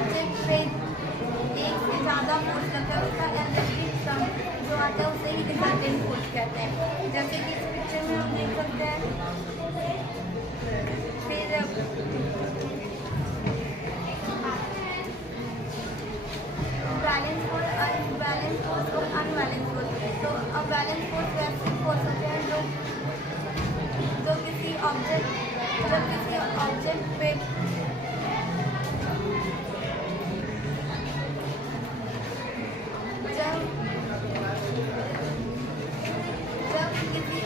Object पे एक से ज़्यादा फोर्स लगता है उसका इलेक्ट्रिक सम जो आता है उसे ही रिजल्टेंट फोर्स कहते हैं। जैसे कि इस पिक्चर में हम देख सकते हैं। फिर बैलेंस फोर्स, अनबैलेंस फोर्स और अनबैलेंस फोर्स। तो अब बैलेंस फोर्स वैसे फोर्स होते हैं जो किसी ऑब्जेक्ट पे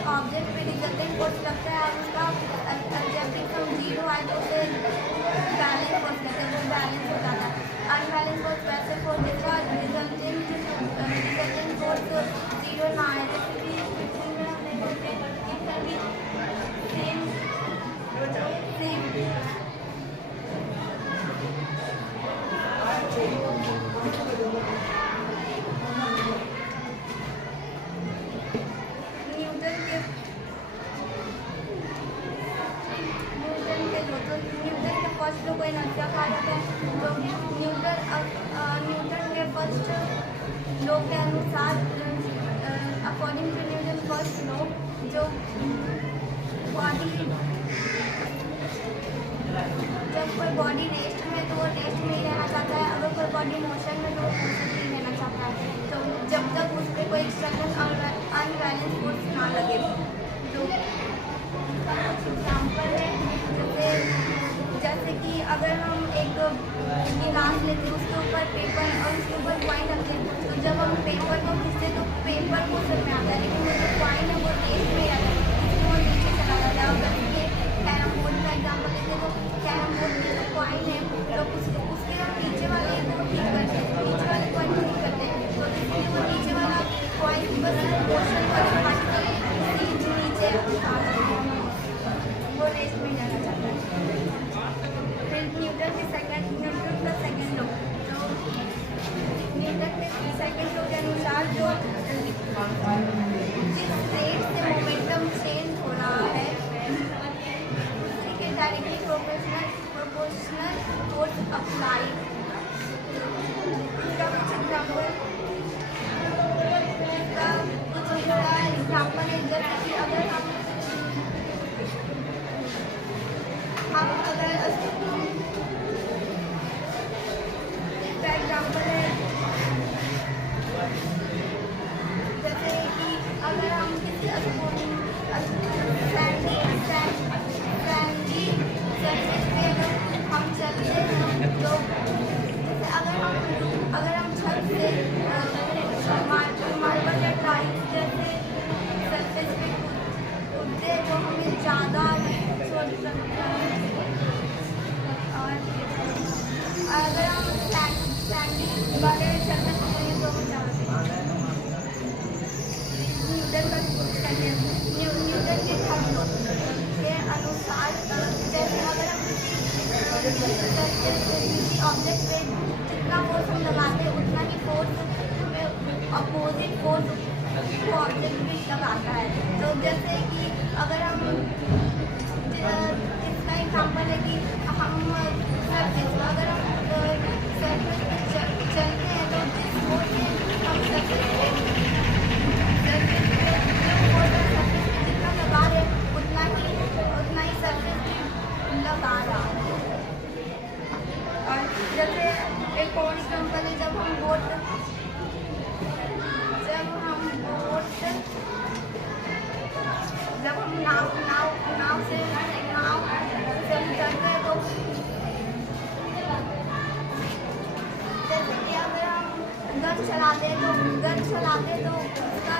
ऑब्जेक्ट पे रिजल्टेंट फोर्स लगता है और उसका ऑब्जेक्टिव फ्रॉम जीरो आए तो उसे बैलेंस फोर्स कहते हैं, वो बैलेंस हो जाता है। अनबैलेंस फोर्स वैसे फोर्स जिसका रिजल्टेंट फोर्स जीरो ना आए, जैसे कि पिक्चर में हमने फर्स्ट लॉ को इनर्शिया कहा जाता है। तो न्यूटन के फर्स्ट लॉ के अनुसार according to Newton first law जो बॉडी जब कोई बॉडी रेस्ट में तो वो रेस्ट में ही रहना चाहता है, अगर कोई बॉडी मोशन में तो वो मोशन में ही रहना चाहता है। तो जब तक उस पर कोई एक्सटर्नल अनबैलेंस फोर्स ना लगे। तो एग्जाम्पल है जैसे कि अगर हम एक गिलास लेते हैं उसके ऊपर पेपर और उसके ऊपर कॉइन रखते हैं, तो जब हम पेपर को खींचते तो पेपर मोशन में आता है, लेकिन वो जो कॉइन है वो रेस्ट में रहता है, इसलिए वो नीचे चला जाता है। अगर उसके कैरम बोर्ड का एग्जाम्पल लेते हैं तो कैरम बोर्ड में जो कॉइन है तो उसके हम नीचे वाले को ठीक करते हैं, नीचे वाले कॉइन को ठीक करते हैं, तो इसलिए वो नीचे वाला कॉइन बस मोशन वाले पार्टिकल नीचे वो रेस्ट में जाना चाहता है। न्यूटन का सेकंड लॉ, तो न्यूटन के सेकंड लॉ के अनुसार जो जिस रेट से मोमेंटम चेंज हो रहा है उसी के डायरेक्टली प्रोपोर्शनल फोर्स अप्लाई। इसका कुछ एग्जाम्पल है, जैसे कि अगर हम एग्जाम्पल है, जैसे कि अगर हम किसी सैंडी सरफेस पे हम चलते हैं, तो जैसे अगर हम छत से मार्बल या टाइल्स जैसे सरफेस पे कूदते हैं तो हमें ज़्यादा सोच सकते हैं। और अगर हम सैंडी वाले सरफेस पे तो न्यूटन के थर्ड लॉ के अनुसार जैसे अगर हम किसी ऑब्जेक्ट पे जितना फोर्स हम लगाते हैं उतना ही फोर्स अपोजिट फोर्स वो ऑब्जेक्ट भी लगाता है। तो जैसे कि अगर हम इसका एग्जाम्पल है कि हम सरफेस अगर हम सरफेस पे चलते हैं तो जिस फोर्स से हम सरफेस पे जितना लगा रहे उतना ही सरफेस पे लगा रहा है। और जैसे एक और एग्जाम्पल है, जब हम बोट जब हम नाव से हम चलते हैं तो जैसे कि अगर हम गन चलाते हैं तो उसका